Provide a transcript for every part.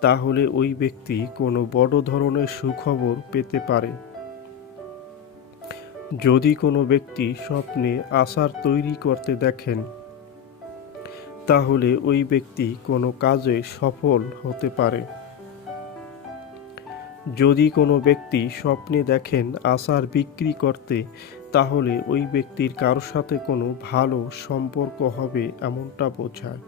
তাহলে ওই ব্যক্তি কোনো বড় ধরনের সুখবর পেতে পারে। যদি কোনো ব্যক্তি স্বপ্নে আশার তৈরি করতে দেখেন, তাহলে ওই ব্যক্তি কোনো কাজে সফল হতে পারে। যদি কোনো ব্যক্তি স্বপ্নে দেখেন আশার বিক্রি করতে, তাহলে ওই ব্যক্তির কারোর সাথে কোনো ভালো সম্পর্ক হবে এমনটা বোঝায়।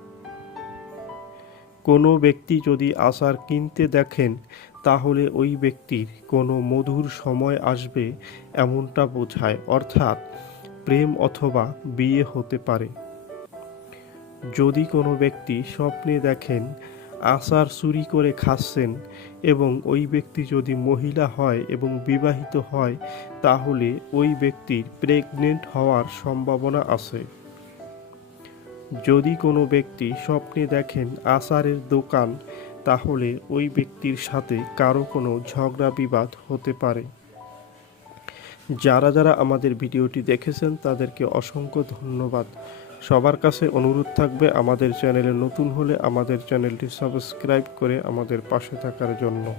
কোনো ব্যক্তি যদি আশার কিনতে দেখেন, তাহলে ওই ব্যক্তির কোনো মধুর সময় আসবে এমনটা বোঝায়, অর্থাৎ প্রেম অথবা বিয়ে হতে পারে। যদি কোনো ব্যক্তি স্বপ্নে দেখেন আশার চুরি করে খাচ্ছেন এবং ওই ব্যক্তি যদি মহিলা হয় এবং বিবাহিত হয়, তাহলে ওই ব্যক্তির প্রেগনেন্ট হওয়ার সম্ভাবনা আছে। যদি কোনো ব্যক্তি স্বপ্নে দেখেন আচারের দোকান, তাহলে ওই ব্যক্তির সাথে কারও কোনো ঝগড়া বিবাদ হতে পারে। যারা যারা আমাদের ভিডিওটি দেখেছেন, তাদেরকে অসংখ্য ধন্যবাদ। সবার কাছে অনুরোধ থাকবে, আমাদের চ্যানেলে নতুন হলে আমাদের চ্যানেলটি সাবস্ক্রাইব করে আমাদের পাশে থাকার জন্য।